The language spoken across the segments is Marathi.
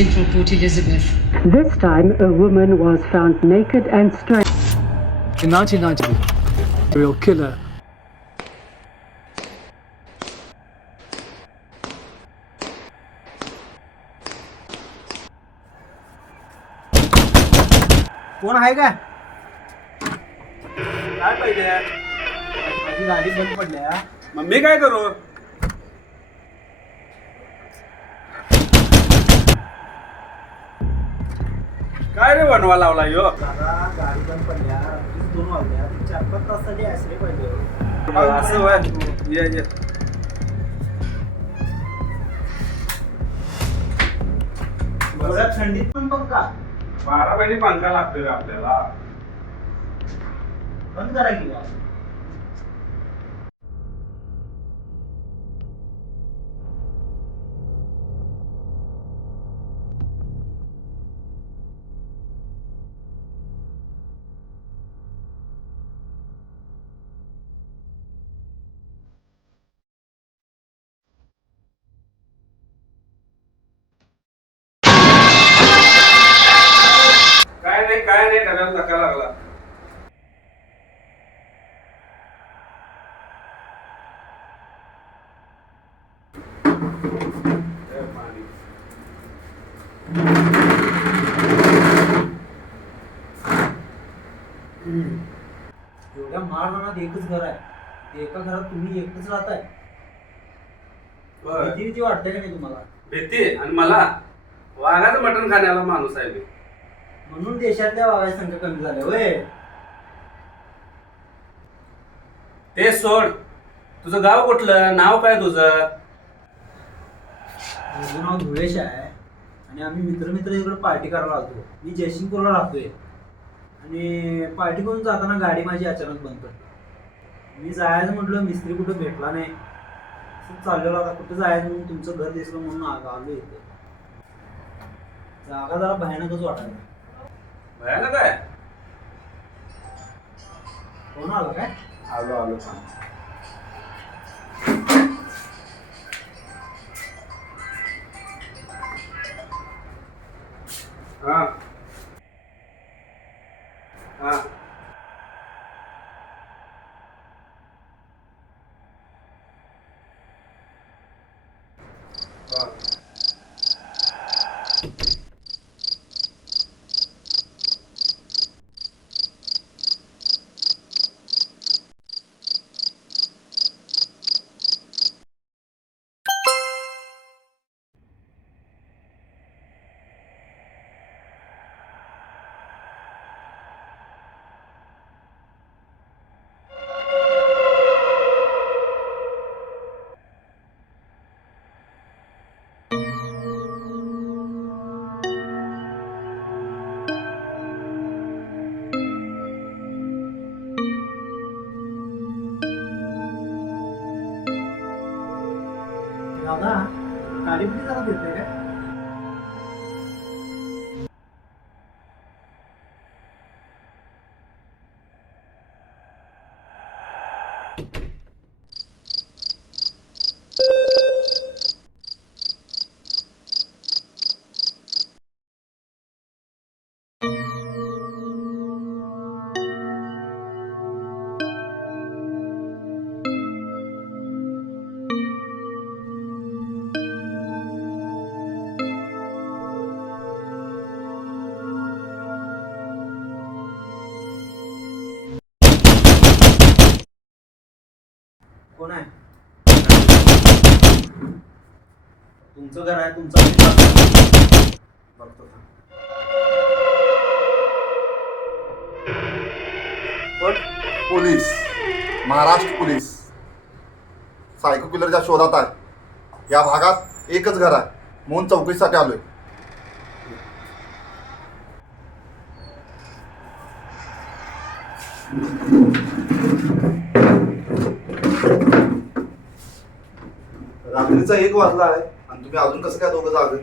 Central Port Elizabeth. This time, a woman was found naked and strangled. In 1990, serial killer कोण आहे का काय पाहिजे माझी गाडी बंद पडल्या मग मी काय करू काय रे बनवा लावला यो? दादा गाडी बंद पडल्या रात्री दोन वाजल्या चार पाच तासासाठी पाहिजे असं होय. ये ये. एवढ्या थंडीत पण पंखा. बारा महिने पंखा लागतोय रे आपल्याला. बंद करा की. काय एवढ्या महाराणात एकच घर आहे. एका घरात तुम्ही एकटच राहताय. बरं. भीती भीती वाटते का नाही तुम्हाला? भीती. आणि मला वाघाचं मटण खाण्याला माणूस आहे मी. म्हणून देशातल्या वाघाची संख्या कमी झाल्या होय. ते सोड. तुझं गाव कुठलं? नाव काय तुझं? माझं नाव धुळेश आहे. आणि आम्ही मित्र मित्र इकडे पार्टी करायला आलतो. मी जयसिंगपूरला राहतोय. आणि पार्टी करून जाताना गाडी माझी अचानक बंद पडली. मी जायचं म्हटलं मिस्त्री कुठं भेटला नाही. असं चाललेलो आता कुठं जायचं म्हणून तुमचं घर दिसलं म्हणून आलो इथे जागा जरा भयानकच वाटायला. भयानक आहे? कोण आलं काय? आलो आलो. हा घर आहे तुमचा. बघतो. पण पोलीस महाराष्ट्र पोलीस सायको किलरच्या शोधात आहे या भागात एकच घर आहे. म्हणून चौकशीसाठी आलोय. रात्रीचा एक वाजला आहे. तुम्ही अजून कसं काय दोघं जाग?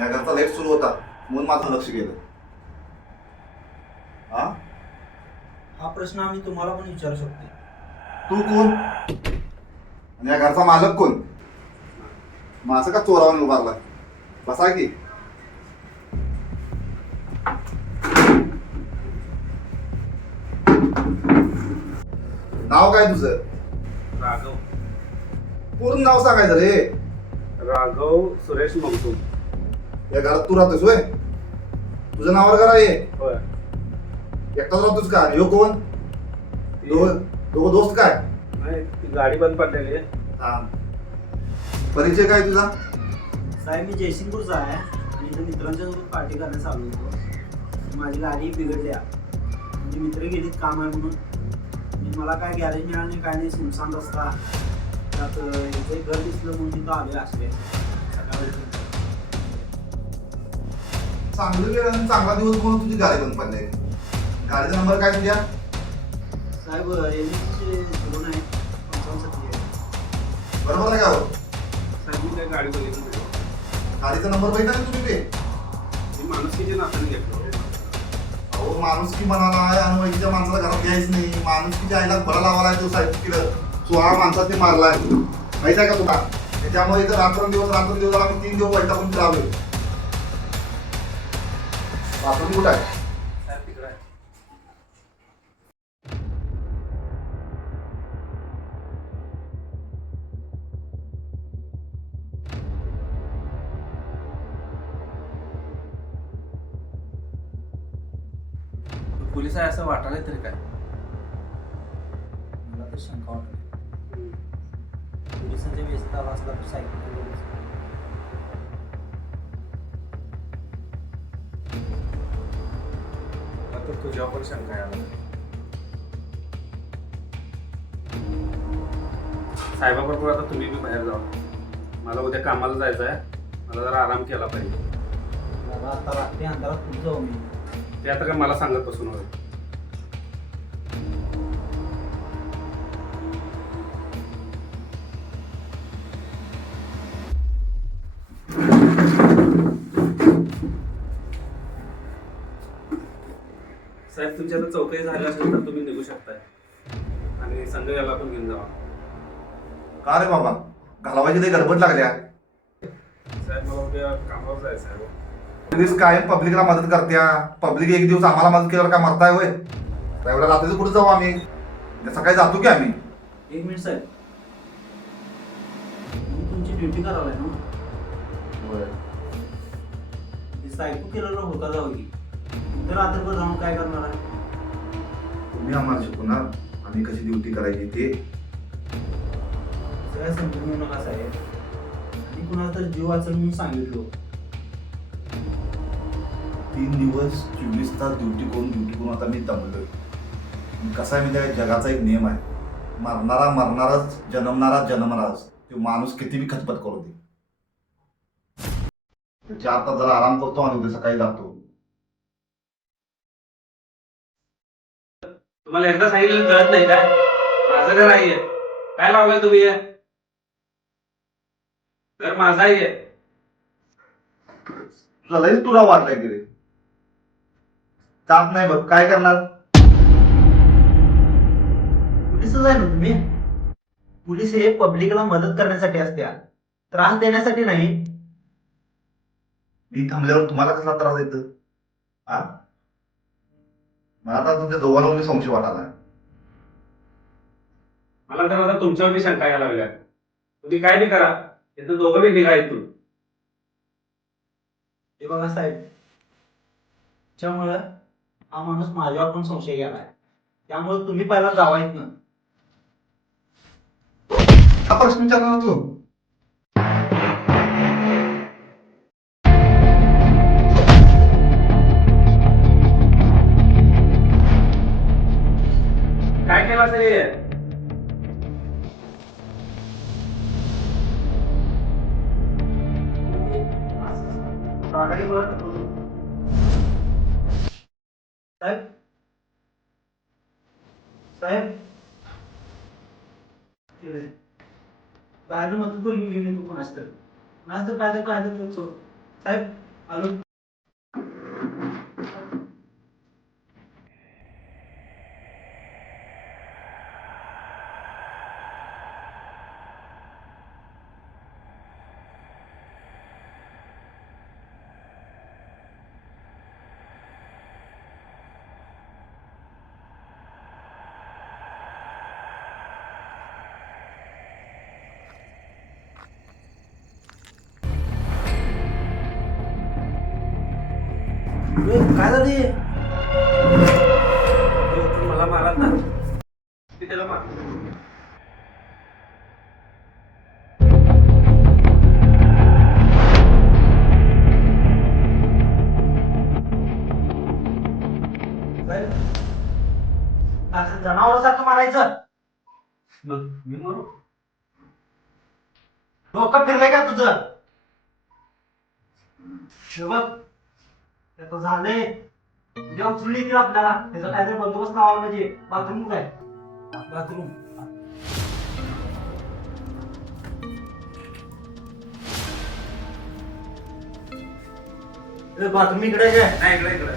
या घरचा लाइट सुरू होता म्हणून माझं लक्ष गेलं. हा? हा प्रश्न आम्ही तुम्हाला पण विचारू शकतो. तू कोण? आणि या घरचा मालक कोण? मग असं का चोरावाने उभारला बसा की. नाव काय तुझं? राघव. पूर्ण नाव सांगायचं रे. राघव सुरेश मगदूम या घरात तू राहतोस होय? तुझं नावावर घर आहे? होय. एकटाच राहतोस का? ह्यो कोण? दोघं दोघं दोस्त काय? नाही ती गाडी बंद पडलेली आहे. हा. परिचय काय तुझा? साहेब मी जयसिंगपूरचा आहे. आणि इथं मित्रांच्या सोबत पार्टी करण्यास आलो होतो. माझी गाडी बिघडल्या. म्हणजे मित्र गेलीत काम आहे म्हणून. आणि मला काय गॅरेज मिळालं नाही काय नाही सुनसान रस्ता. इथे एक घर दिसलं म्हणून तिथं आले असले सकाळी चांगलं वेळ आणि चांगला दिवस म्हणून तुझी गाडी बंद पडली. गाडीचा नंबर काय तुझ्या? साहेब एनएसचे दोन आहे पंचावन्न आहे बरोबर आहे का हो? साहेब मी काही गाडी बघितली. गाडीचा नंबर बघितला ना तुम्ही ते? मी माणुसकीच्या नात्याने घेतलो. अहो माणूस की म्हणाला आणि वैकीच्या माणसाला घरात घ्यायच नाही. माणूस की आईला बरा लावालाय तो साहेब केलं तू हा ते मारलाय. माहीत आहे का तुला? त्याच्यामुळे इथं रात्रंदिवस रात्रंदिवस आम्ही तीन दिवस वैतागून फिरावले बाथरूम कुठं आहे? असला तर सायकल आता तुझ्यावर पण शंका आहे साहेबाबरोबर आता तुम्ही बी बाहेर जावा. मला उद्या कामाला जायचं आहे. मला जरा आराम केला पाहिजे. मला आता रात्री अंधारात कुठे जाऊ मी ते आता काय मला सांगत बसून होय. साहेब तुमची आता चौकशी झाली असेल तर तुम्ही निघू शकताय. आणि संघ याला पण घेऊन जावा. का रे बाबा? घालवायची ते गडबड लागल्या. साहेब मला उद्या कामावर जायचं आहे हो. पोलीस कायम पब्लिकला मदत करत्या. पब्लिक एक दिवस आम्हाला मदत केल्यावर काय मरताय होय? एवढ्या रात्रीचं कुठे जाऊ आम्ही? उद्या सकाळी जातो की आम्ही? एक मिनिट साहेब. मी तुमची ड्युटी करावं ना. ते सायको केलेला होता जाऊ की. इथं रात्रभर राहून काय करणार आहे? तुम्ही आम्हाला शिकवणार. आम्ही कशी ड्युटी करायची ते. सगळ्या समजून घेऊ नका साहेब. आणि कुणाला तर जीव वाचल म्हणून सांगितलो. तीन दिवस चोवीस तास ड्युटी करून ड्युटी करून आता मी दमलोय. कसा आहे म्हणजे जगाचा एक नियम आहे. मरणारा मरणारच जन्मणारा जन्मणारच. तो माणूस किती बी खतपत करू दे. चार तास जरा आराम करतो आणि उद्या सकाळी जातो. तुम्हाला एकदा सांगितलं कळत नाही काय माझं घर आहे. काय लावलंय तुम्ही? हे? घर माझा आहे. तुला लईच तुला वाटलाय की रे. जात नाही बघ काय करणार? पोलिसच आहे ना तुम्ही? पोलीस हे पब्लिकला मदत करण्यासाठी असत्या. त्रास देण्यासाठी नाही. मी थांबल्यावर तुम्हाला कसा त्रास येतो हा मला आता तुमच्या दोघांवर मी संशय वाटायला मला तर आता तुमच्यावरती शंका यायला लागल्या. तुम्ही काय बी करा इथं दोघं बी निघा इथून. हे बघा साहेब त्यामुळं हा माणूस माझ्यावर पण संशय गेलाय. त्यामुळे तुम्ही पहिला जावायत ना हा प्रश्न विचारणार तू साहेब साहेब. बाहेर मदत करून घेऊन तू कोणाच तर कोणाच काय तर काय साहेब आलो. काय झाली तू मला मारत ना. मी त्याला मार असं जनावरासारखं मारायचं. मग मी मारू? डोकं फिरलंय का तुझं? बघ त्याचं झालंय. उद्या येतील आपल्याला त्याचा काहीतरी बंदोबस्त लावा म्हणजे बाथरूम काय बाथरूम. बाथरूम इकडे आहे काय? नाही इकडे इकडे.